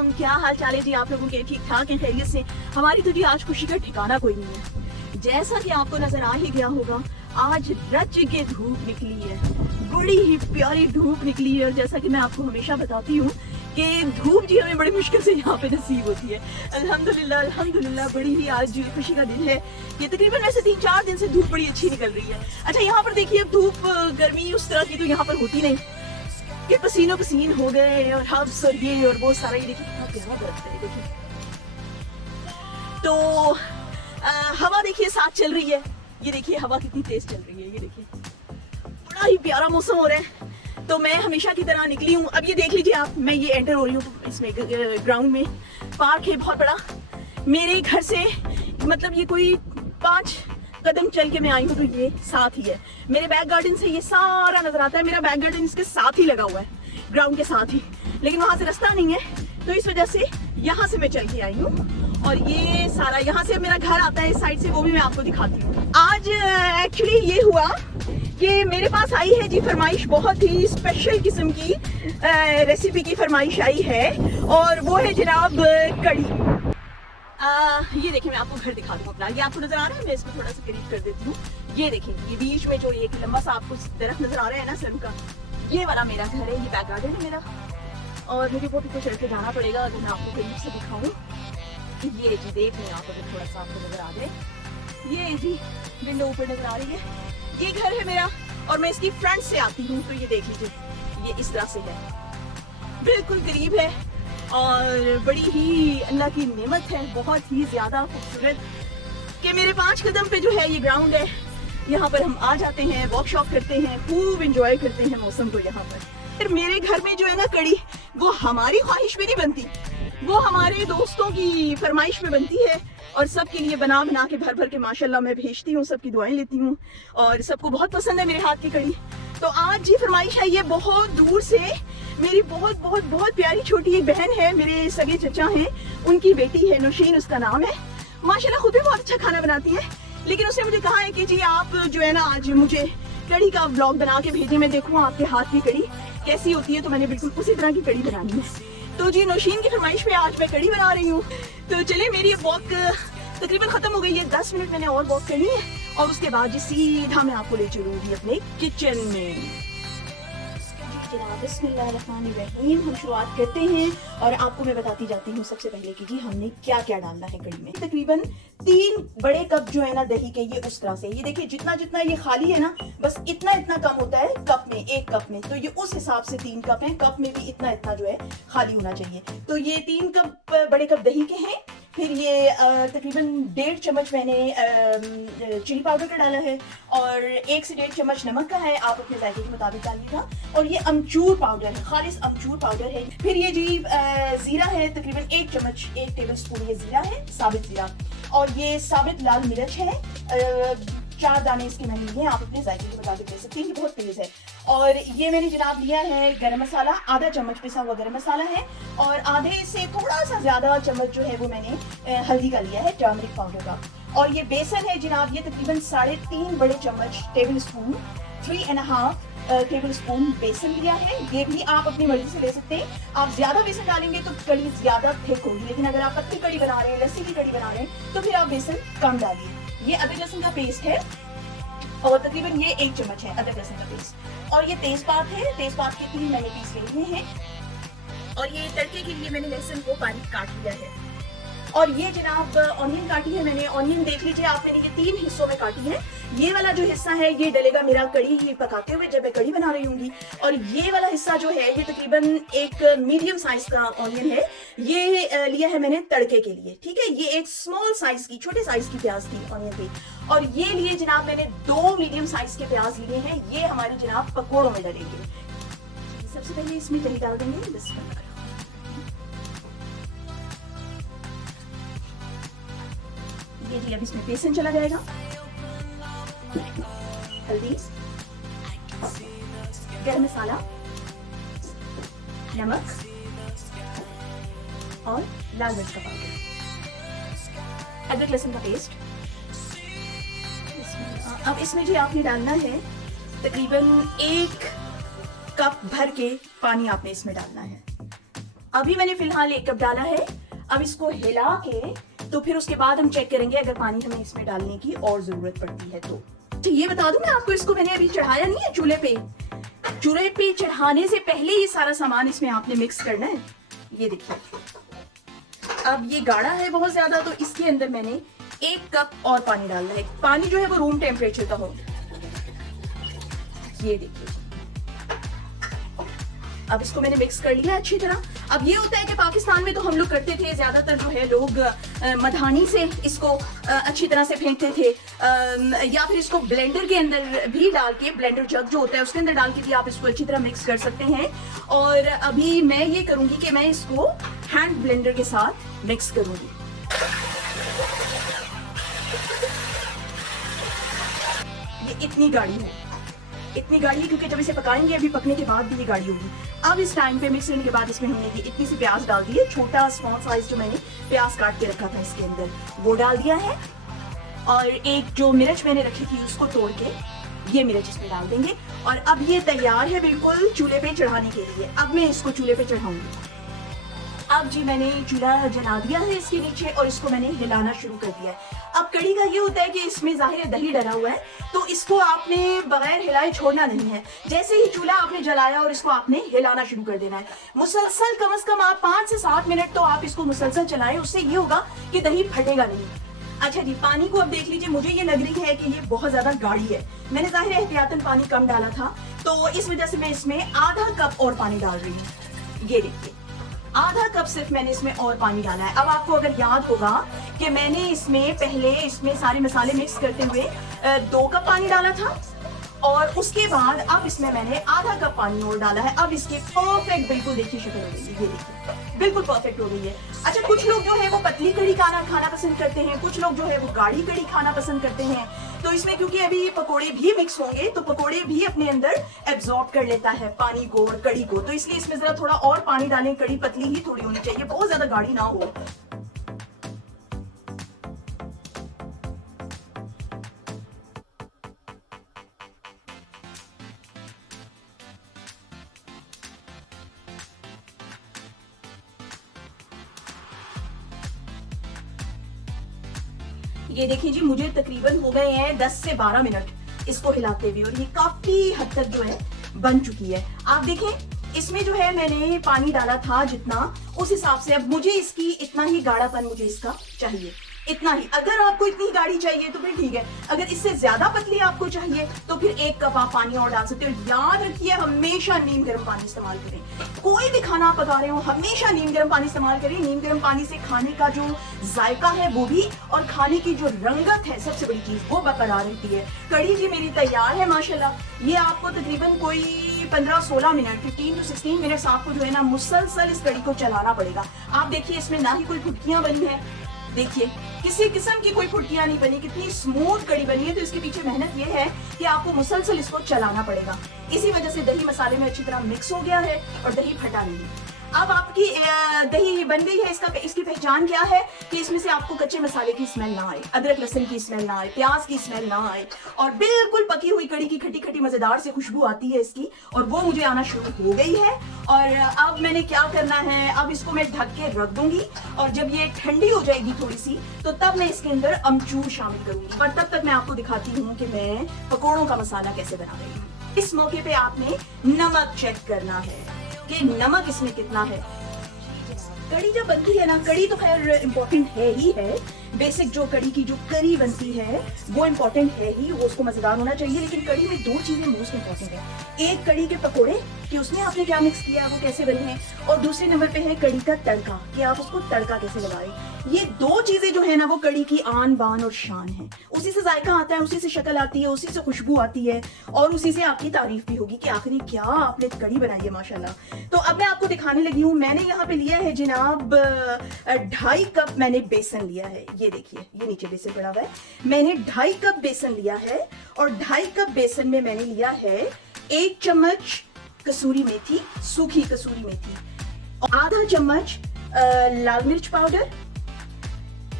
अस्सलाम, क्या हाल चाल है जी आप लोगों के? ठीक ठाक है, खैरियत से? हमारी तो जी आज खुशी का ठिकाना कोई नहीं है। जैसा कि आपको नजर आ ही गया होगा, आज रज के धूप निकली है, बड़ी ही प्यारी धूप निकली है। और जैसा कि मैं आपको हमेशा बताती हूँ कि धूप जी हमें बड़ी मुश्किल से यहाँ पे नसीब होती है। अल्हम्दुलिल्लाह अल्हम्दुलिल्लाह, बड़ी ही आज खुशी का दिन है। ये तकरीबन वैसे 3-4 दिन से धूप बड़ी अच्छी निकल रही है। अच्छा, यहाँ पर देखिए, अब धूप गर्मी उस तरह की तो यहाँ पर होती नहीं कि पसीनो पसीन हो गए और हब्स और ये और वो सारा। ये देखिए कितना प्यारा दरख्त है, देखिए। तो हवा देखिए साथ चल रही है, ये देखिए हवा कितनी तेज चल रही है, ये देखिए बड़ा ही प्यारा मौसम हो रहा है। तो मैं हमेशा की तरह निकली हूँ। अब ये देख लीजिए आप, मैं ये एंटर हो रही हूँ इसमें ग्राउंड में। पार्क है बहुत बड़ा, मेरे घर से मतलब ये कोई 5 कदम चल के मैं आई हूँ, तो ये साथ ही है। मेरे बैक गार्डन से ये सारा नजर आता है। मेरा बैक गार्डन इसके साथ ही लगा हुआ है, ग्राउंड के साथ ही, लेकिन वहां से रास्ता नहीं है, तो इस वजह से यहाँ से मैं चल के आई हूँ। और ये सारा यहाँ से मेरा घर आता है इस साइड से, वो भी मैं आपको दिखाती हूँ। आज एक्चुअली ये हुआ कि मेरे पास आई है जी फरमाइश, बहुत ही स्पेशल किस्म की रेसिपी की फरमाइश आई है, और वो है जनाब कड़ी। ये देखिए, मैं आपको घर दिखा दूँ अपना। ये आपको नजर आ रहा है, मैं इसको थोड़ा सा करीब कर देती हूँ। ये देखिए, ये बीच में जो एक लंबा सा आपको दरख्त नजर आ रहा है ना सरू का, ये वाला मेरा घर है, ये बैक गार्डन है मेरा। और मुझे बहुत कुछ चढ़ के जाना पड़ेगा अगर मैं आपको करीब से दिखाऊँ। ये जी देख लें आप, अगर थोड़ा सा आपको नजर आ जाए, ये जी विंडो ऊपर नजर आ रही है, ये घर है मेरा। और मैं इसकी फ्रंट से आती हूँ, तो ये देख लीजिए, ये इस तरह से है, बिल्कुल करीब है। और बड़ी ही अल्लाह की नेमत है, बहुत ही ज्यादा खूबसूरत, कि मेरे 5 कदम पे जो है ये ग्राउंड है। यहाँ पर हम आ जाते हैं, वर्कशॉप करते हैं, खूब इंजॉय करते हैं मौसम को यहाँ पर। फिर मेरे घर में जो है ना कड़ी, वो हमारी ख्वाहिश में नहीं बनती, वो हमारे दोस्तों की फरमाइश में बनती है। और सबके लिए बना बना के भर भर के माशाल्लाह मैं भेजती हूँ, सबकी दुआएं लेती हूँ, और सबको बहुत पसंद है मेरे हाथ की कड़ी। तो आज जी फरमाइश है, ये बहुत दूर से मेरी बहुत बहुत बहुत प्यारी छोटी एक बहन है, मेरे सगे चचा हैं, उनकी बेटी है नौशीन, उसका नाम है। माशाल्लाह खुद भी बहुत अच्छा खाना बनाती है, लेकिन उसने मुझे कहा है कि जी आप जो है ना आज मुझे कड़ी का व्लॉग बना के भेजिए, मैं देखूँ आपके हाथ की कड़ी कैसी होती है। तो मैंने बिल्कुल उसी तरह की कड़ी बनानी है। तो जी नौशीन की फरमाइश पे आज मैं कड़ी बना रही हूँ। तो चलिए, मेरी वॉक तकरीबन खत्म हो गई है, 10 मिनट मैंने और वॉक करनी है, और उसके बाद जी सीधा मैं आपको ले चलूंगी अपने किचन में। बिस्मिल्लाहिर्रहमानिर्रहीम, हम शुरुआत करते हैं और आपको मैं बताती जाती हूँ सबसे पहले कि जी हमने क्या क्या डालना है कड़ी में। तकरीबन 3 बड़े कप जो है ना दही के, ये उस तरह से, ये देखिए जितना जितना ये खाली है ना, बस इतना इतना कम होता है कप में, 1 कप में, तो ये उस हिसाब से 3 कप है। कप में भी इतना इतना जो है खाली होना चाहिए। तो ये 3 कप बड़े कप दही के हैं। फिर ये तकरीबन 1.5 चम्मच मैंने चिली पाउडर का डाला है, और 1 से 1.5 चम्मच नमक का है, आप अपने जायके के मुताबिक डालिएगा। और ये अमचूर पाउडर है, खालिस अमचूर पाउडर है। फिर ये जी जीरा है, तकरीबन 1 चम्मच, 1 टेबल स्पून ये जीरा है, साबित जीरा। और ये साबित लाल मिर्च है, 4 दाने इसके मैंने लिए हैं, आप अपने जायके के मुताबिक ले सकते हैं, ये बहुत तेज है। और ये मैंने जनाब लिया है गरम मसाला, आधा चम्मच पिसा हुआ गरम मसाला है, और आधे से थोड़ा सा ज्यादा चम्मच जो है वो मैंने हल्दी का लिया है, टर्मरिक पाउडर का। और ये बेसन है जनाब, ये तकरीबन 3.5 बड़े चम्मच, टेबल स्पून, 3.5 टेबल स्पून बेसन लिया है। ये भी आप अपनी मर्जी से ले सकते हैं। आप ज्यादा बेसन डालेंगे तो कड़ी ज्यादा थिक होगी, लेकिन अगर आप पतली कड़ी बना रहे हैं, लस्सी की कड़ी बना रहे हैं, तो फिर आप बेसन कम डालिए। ये अदरक लहसुन का पेस्ट है, और तकरीबन ये 1 चम्मच है अदरक लहसुन का पेस्ट। और ये तेजपात है, तेजपात के 3 मैंने पीस ले लिए हैं। और ये तड़के के लिए मैंने लहसुन को बारीक काट लिया है। और ये जनाब ऑनियन काटी है मैंने। ऑनियन देख लीजिए आप, मैंने ये 3 हिस्सों में काटी है। ये वाला जो हिस्सा है ये डलेगा मेरा कड़ी पकाते हुए, जब मैं कड़ी बना रही हूँगी। और ये वाला हिस्सा जो है ये तकरीबन एक मीडियम साइज का ऑनियन है, ये लिया है मैंने तड़के के लिए, ठीक है। ये एक स्मॉल साइज की, छोटे साइज की प्याज थी, ऑनियन थी। और ये लिए जनाब मैंने 2 मीडियम साइज के प्याज लिए हैं, ये हमारे जनाब पकौड़ों में डलेंगे। सबसे पहले इसमें दही डाल देंगे, बिस्मिल्लाह। ये जी अब इसमें बेसन चला जाएगा, हल्दी, गरम मसाला, नमक और लाल मिर्च का पाउडर, अदरक लहसुन का पेस्ट। अब इसमें जी आपने डालना है तकरीबन 1 कप भर के पानी आपने इसमें डालना है। अभी मैंने फिलहाल 1 कप डाला है। अब इसको हिला के तो फिर उसके बाद हम चेक करेंगे अगर पानी हमें इसमें डालने की और जरूरत पड़ती है तो ये बता दूं मैं आपको, इसको मैंने अभी चढ़ाया नहीं है चूल्हे पे। चूल्हे पे चढ़ाने से पहले ये सारा सामान इसमें आपने मिक्स करना है। ये देखिए, अब ये गाढ़ा है बहुत ज्यादा, तो इसके अंदर मैंने 1 कप और पानी डालना है। पानी जो है वो रूम टेम्परेचर का हो। ये देखिए, अब इसको मैंने मिक्स कर लिया अच्छी तरह। अब ये होता है कि पाकिस्तान में तो हम लोग करते थे, ज्यादातर जो है लोग मधानी से इसको अच्छी तरह से फेंटते थे, या फिर इसको ब्लेंडर के अंदर भी डाल के, ब्लेंडर जग जो होता है उसके अंदर डाल के भी आप इसको अच्छी तरह मिक्स कर सकते हैं। और अभी मैं ये करूंगी कि मैं इसको हैंड ब्लेंडर के साथ मिक्स करूंगी। ये इतनी गाढ़ी है, इतनी गाढ़ी, क्योंकि जब इसे पकाएंगे अभी पकने के बाद भी ये गाढ़ी होगी। अब इस टाइम पे मिक्स करने के बाद इसमें हमने ये इतनी सी प्याज डाल दी है, छोटा स्मॉल साइज जो मैंने प्याज काट के रखा था इसके अंदर वो डाल दिया है। और एक जो मिर्च मैंने रखी थी उसको तोड़ के ये मिर्च इसमें डाल देंगे। और अब ये तैयार है बिल्कुल चूल्हे पे चढ़ाने के लिए। अब मैं इसको चूल्हे पे चढ़ाऊंगी। अब जी मैंने चूल्हा जला दिया है इसके नीचे और इसको मैंने हिलाना शुरू कर दिया है। अब कड़ी का ये होता है कि इसमें जाहिर है दही डला हुआ है, तो इसको आपने बगैर हिलाए छोड़ना नहीं है। जैसे ही चूल्हा आपने जलाया और इसको आपने हिलाना शुरू कर देना है मुसलसल। कम से कम आप 5 से 7 मिनट तो आप इसको मुसलसल चलाएं, उससे ये होगा कि दही फटेगा नहीं। अच्छा जी, पानी को अब देख लीजिए, मुझे ये लग रही है कि ये बहुत ज्यादा गाढ़ी है। मैंने जाहिर है एहतियातन पानी कम डाला था, तो इस वजह से मैं इसमें आधा कप और पानी डाल रही हूँ। ये देखिए, आधा कप सिर्फ मैंने इसमें और पानी डाला है। अब आपको अगर याद होगा कि मैंने इसमें पहले इसमें सारे मसाले मिक्स करते हुए 2 कप पानी डाला था, और उसके बाद अब इसमें मैंने आधा कप पानी और डाला है। अब इसकी परफेक्ट बिल्कुल देखिए शक्ल हो गई है, ये देखिए बिल्कुल परफेक्ट हो गई है। अच्छा, कुछ लोग जो है वो पतली कड़ी खाना पसंद करते हैं, कुछ लोग जो है वो गाढ़ी कड़ी खाना पसंद करते हैं। तो इसमें क्योंकि अभी पकोड़े भी मिक्स होंगे, तो पकोड़े भी अपने अंदर एब्जॉर्ब कर लेता है पानी को और कड़ी को, तो इसलिए इसमें जरा थोड़ा और पानी डालें। कड़ी पतली ही थोड़ी होनी चाहिए, बहुत ज्यादा गाढ़ी ना हो। ये देखिए जी, मुझे तकरीबन हो गए हैं 10 से 12 मिनट इसको हिलाते हुए, और ये काफी हद तक जो है बन चुकी है। आप देखें, इसमें जो है मैंने पानी डाला था जितना, उस हिसाब से अब मुझे इसकी इतना ही गाढ़ापन मुझे इसका चाहिए, इतना ही। अगर आपको इतनी गाढ़ी चाहिए तो फिर ठीक है, अगर इससे ज्यादा पतली आपको चाहिए तो फिर 1 कप आप पानी और डाल सकते हो। याद रखिए, हमेशा नीम गर्म पानी इस्तेमाल करें। कोई भी खाना आप पका रहे हो, हमेशा नीम गर्म पानी इस्तेमाल करें। नीम गर्म पानी से खाने का जो जायका है वो भी, और खाने की जो रंगत है, सबसे बड़ी चीज, वो बरकरार रहती है। कड़ी जी मेरी तैयार है माशाल्लाह। ये आपको तकरीबन कोई 15-16 मिनट, 15 to 16 मिनट्स आपको जो है ना मुसलसल इस कड़ी को चलाना पड़ेगा। आप देखिए, इसमें ना ही कोई फुटकियां बनी है, देखिए किसी किस्म की कोई फुटकियां नहीं बनी, कितनी स्मूथ कड़ी बनी है। तो इसके पीछे मेहनत ये है कि आपको मुसलसल इसको चलाना पड़ेगा। इसी वजह से दही मसाले में अच्छी तरह मिक्स हो गया है और दही फटा नहीं। अब आपकी दही बन गई है। इसकी पहचान क्या है कि इसमें से आपको कच्चे मसाले की स्मेल ना आए, अदरक लहसुन की स्मेल ना आए, प्याज की स्मेल ना आए, और बिल्कुल पकी हुई कड़ी की खट्टी खट्टी मजेदार से खुशबू आती है इसकी, और वो मुझे आना शुरू हो गई है। और अब मैंने क्या करना है, अब इसको मैं ढक के रख दूंगी, और जब ये ठंडी हो जाएगी थोड़ी सी, तो तब मैं इसके अंदर अमचूर शामिल करूंगी। पर तब तक मैं आपको दिखाती हूँ कि मैं पकौड़ों का मसाला कैसे बना रही हूँ। इस मौके पे आपने नमक चेक करना है कि नमक इसमें कितना है। कड़ी जब बनती है ना, कड़ी तो खैर इम्पोर्टेंट है ही है, बेसिक जो कड़ी की जो करी बनती है वो इम्पोर्टेंट है ही, वो उसको मजेदार होना चाहिए। लेकिन कड़ी में 2 चीजें मोस्ट इम्पोर्टेंट है। एक कड़ी के पकोड़े कि उसमें आपने क्या मिक्स किया, वो कैसे बने हैं, और दूसरे नंबर पे है कड़ी का तड़का कि आप उसको तड़का कैसे लगाएं। ये 2 चीजें जो है ना वो कड़ी की आन बान और शान है। उसी से जायका आता है, उसी से शक्ल आती है, उसी से खुशबू आती है, और उसी से आपकी तारीफ भी होगी कि आखिर क्या आपने कड़ी बनाई है माशाल्लाह। तो अब मैं आपको दिखाने लगी हूँ। मैंने यहाँ पे लिया है जनाब 2.5 कप मैंने बेसन लिया है। ये देखिए, ये नीचे बेसन पड़ा हुआ है। मैंने 2.5 कप बेसन लिया है, और 2.5 कप बेसन में मैंने लिया है 1 चम्मच कसूरी मेथी, सूखी कसूरी मेथी, आधा चम्मच लाल मिर्च पाउडर,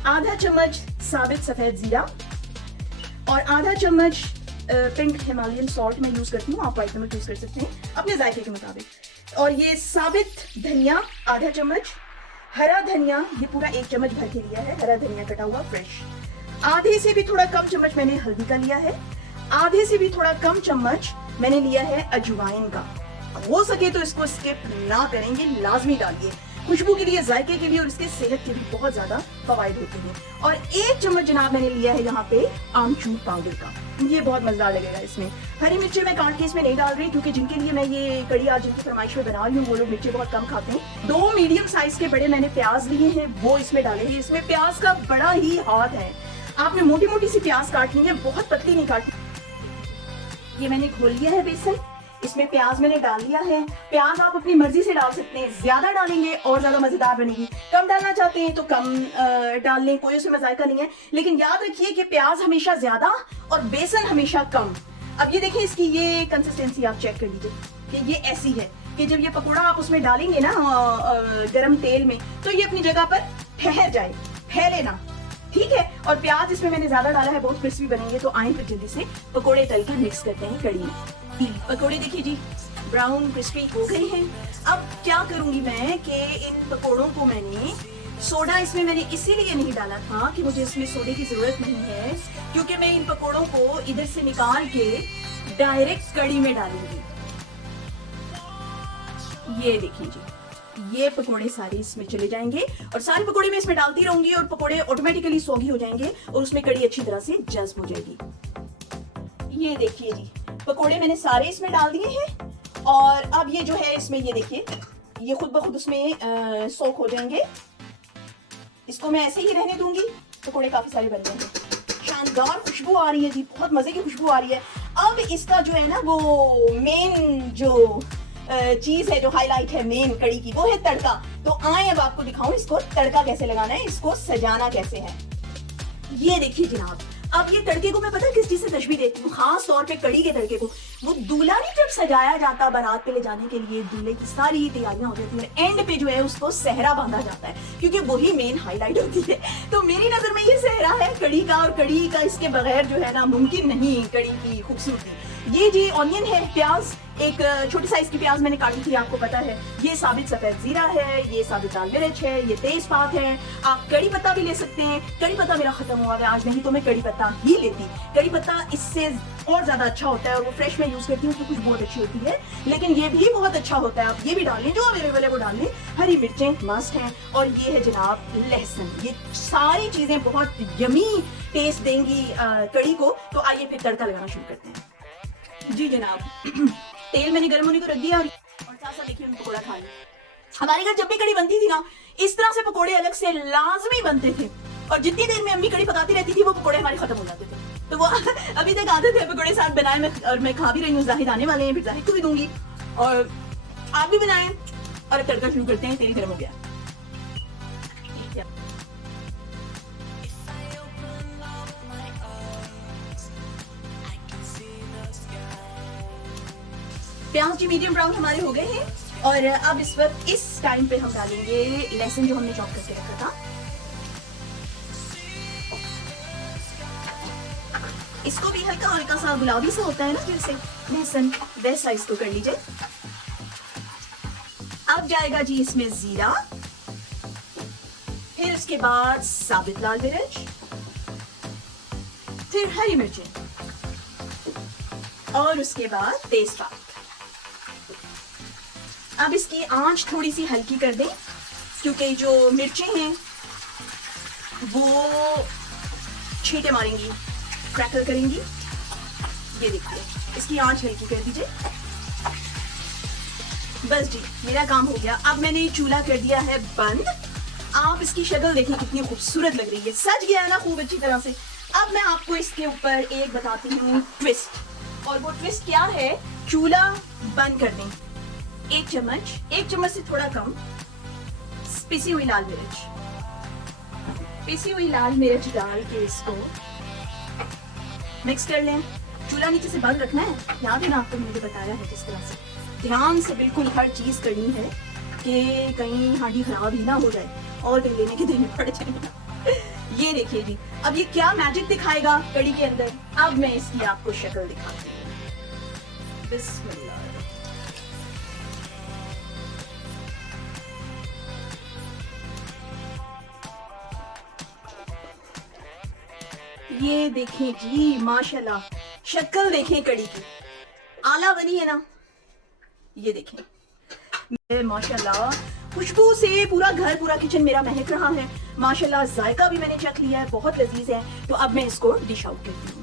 आधा चम्मच साबित सफेद जीरा, और आधा चम्मच पिंक हिमालयन सॉल्ट मैं यूज करती हूँ। आप व्हाइट नमक यूज कर सकते हैं अपने जायके के मुताबिक। और ये साबित धनिया आधा चम्मच, हरा धनिया ये पूरा 1 चम्मच भर के लिया है, हरा धनिया कटा हुआ फ्रेश। आधे से भी थोड़ा कम चम्मच मैंने हल्दी का लिया है, आधे से भी थोड़ा कम चम्मच मैंने लिया है अजवाइन का। हो सके तो इसको स्किप ना करेंगे, लाजमी डालिए, खुशबू के लिए, जायके के लिए और इसके सेहत के भी बहुत ज्यादा फवायद होते हैं। और 1 चम्मच जनाब मैंने लिया है यहाँ पे आमचूर पाउडर का, ये बहुत मजेदार लगेगा इसमें। हरी मिर्ची मैं काट के इसमें नहीं डाल रही क्योंकि जिनके लिए मैं ये कड़ी आज जिनकी फरमाइश में बना रही हूँ वो लोग मिर्ची बहुत कम खाते हैं। 2 मीडियम साइज के बड़े मैंने प्याज लिए हैं, वो इसमें डालेंगे। इसमें प्याज का बड़ा ही हाथ है, आपने मोटी मोटी सी प्याज काटनी है, बहुत पतली नहीं काटनी। ये मैंने घोल लिया है बेसन, इसमें प्याज मैंने डाल लिया है। प्याज आप अपनी मर्जी से डाल सकते हैं, ज्यादा डालेंगे और ज्यादा मजेदार बनेगी, कम डालना चाहते हैं तो कम डाल लें, कोई उसमें जायका नहीं है। लेकिन याद रखिए कि प्याज हमेशा ज्यादा और बेसन हमेशा कम। अब ये देखिए इसकी ये कंसिस्टेंसी आप चेक कर लीजिए कि ये ऐसी है कि जब ये पकौड़ा आप उसमें डालेंगे ना गरम तेल में तो ये अपनी जगह पर ठहर जाए, फैले ना, ठीक है। और प्याज इसमें मैंने ज्यादा डाला है, बहुत क्रिस्पी बनेंगे। तो आए फिर जल्दी से पकोड़े तल के मिक्स करते हैं कड़ी में। पकोड़े देखिए जी ब्राउन क्रिस्पी हो गए हैं। अब क्या करूंगी मैं कि इन पकोड़ों को मैंने सोडा इसमें मैंने इसीलिए नहीं डाला था कि मुझे इसमें सोडे की जरूरत नहीं है, क्योंकि मैं इन पकोड़ों को इधर से निकाल के डायरेक्ट कड़ी में डालूंगी। ये देखिए जी, ये पकोड़े सारे इसमें चले जाएंगे और सारे पकोड़े मैं इसमें डालती रहूंगी और पकोड़े ऑटोमेटिकली सौगी हो जाएंगे और उसमें कड़ी अच्छी तरह से जज्ब हो जाएगी। ये देखिए जी, पकोड़े मैंने सारे इसमें डाल दिए हैं और अब ये जो है इसमें ये देखिए ये खुद ब खुद उसमें सोख हो जाएंगे। इसको मैं ऐसे ही रहने दूंगी, पकोड़े काफी सारे बन जाएंगे। शानदार खुशबू आ रही है जी, बहुत मजे की खुशबू आ रही है। अब इसका जो है ना वो मेन जो चीज है, जो हाईलाइट है मेन कड़ी की, वो है तड़का। तो आए अब आपको दिखाऊं इसको तड़का कैसे लगाना है, इसको सजाना कैसे है। ये देखिए जनाब, अब ये तड़के को मैं पता किस चीज से तशबीह देती हूँ, खास तौर पे कड़ी के तड़के को। वो दूल्हा नहीं जब सजाया जाता बारात पे ले जाने के लिए, दूल्हे की सारी तैयारियां हो जाती है, एंड पे जो है उसको सहरा बांधा जाता है क्योंकि वही मेन हाईलाइट होती है। तो मेरी नजर में ये सहरा है कड़ी का, और कड़ी का इसके बगैर जो है ना मुमकिन नहीं कड़ी की खूबसूरती। ये जी ऑनियन है, प्याज, एक छोटी साइज की प्याज मैंने काटी थी, आपको पता है। ये साबित सफेद जीरा है, ये साबित लाल मिर्च है, ये तेजपात है। आप कड़ी पत्ता भी ले सकते हैं। कड़ी पत्ता मेरा खत्म हुआ है आज, नहीं तो मैं कड़ी पत्ता ही लेती। कड़ी पत्ता इससे और ज्यादा अच्छा होता है और वो फ्रेश में यूज करती हूँ तो कुछ बहुत अच्छी होती है, लेकिन ये भी बहुत अच्छा होता है। आप ये भी डाल लें, जो अवेलेबल है वो डाल लें। हरी मिर्चें मस्ट हैं और ये है जनाब लहसुन। ये सारी चीजें बहुत यमी टेस्ट देंगी कड़ी को। तो आइए फिर तड़का लगाना शुरू करते हैं। जी जनाब, तेल मैंने गर्म होने को रख दिया और साथ साथ देखिए पकोड़ा खा लिया। हमारे घर जब भी कड़ी बनती थी ना, इस तरह से पकोड़े अलग से लाजमी बनते थे और जितनी देर में अम्मी कड़ी पकाती रहती थी वो पकोड़े हमारे खत्म हो जाते थे। तो वो अभी तक आते थे पकोड़े साथ बनाए मैं, और मैं खा भी रही हूँ। जाहिद आने वाले हैं, फिर जाहिद को भी दूंगी और आप भी बनाएं। और तड़का शुरू करते हैं, तेल गर्म हो गया। प्याज जी मीडियम ब्राउन हमारे हो गए हैं और अब इस वक्त इस टाइम पे हम डालेंगे लहसुन जो हमने चॉप करके रखा था। इसको भी हल्का हल्का सा गुलाबी सा होता है ना जैसे लहसुन, वैसा इसको कर लीजिए। अब जाएगा जी इसमें जीरा, फिर उसके बाद साबित लाल मिर्च, फिर हरी मिर्चें और उसके बाद तेजपात। अब इसकी आंच थोड़ी सी हल्की कर दें क्योंकि जो मिर्चें हैं वो छींटे मारेंगी, क्रैकल करेंगी। ये देखिए इसकी आंच हल्की कर दीजिए। बस जी मेरा काम हो गया। अब मैंने चूल्हा कर दिया है बंद। आप इसकी शक्ल देखिए कितनी खूबसूरत लग रही है, सज गया है ना खूब अच्छी तरह से। अब मैं आपको इसके ऊपर एक बताती हूँ ट्विस्ट, और वो ट्विस्ट क्या है, चूल्हा बंद कर दें। 1 चम्मच से थोड़ा कम पिसी हुई लाल मिर्च डाल के इसको मिक्स कर लें। चूल्हा नीचे से बंद रखना है, याद है ना आपको मैंने बताया है किस तरह से। ध्यान से बिल्कुल हर चीज करनी है कि कहीं हांडी खराब ही ना हो जाए और कहीं लेने के देने पड़ जाए। ये देखिए जी, अब ये क्या मैजिक दिखाएगा कड़ी के अंदर। अब मैं इसकी आपको शक्ल दिखाती हूँ। बिस्मिल्लाह। ये देखें जी, माशाल्लाह, शक्ल देखें कड़ी की, आला बनी है ना, ये देखें। ये माशाल्लाह खुशबू से पूरा घर, पूरा किचन मेरा महक रहा है। माशाल्लाह जायका भी मैंने चख लिया है, बहुत लजीज है। तो अब मैं इसको डिश आउट करती हूँ।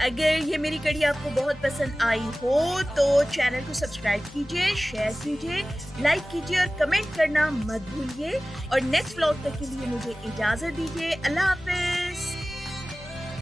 अगर ये मेरी कड़ी आपको बहुत पसंद आई हो तो चैनल को सब्सक्राइब कीजिए, शेयर कीजिए, लाइक कीजिए और कमेंट करना मत भूलिए। और नेक्स्ट व्लॉग तक के लिए मुझे इजाज़त दीजिए। अल्लाह हाफ़िज़।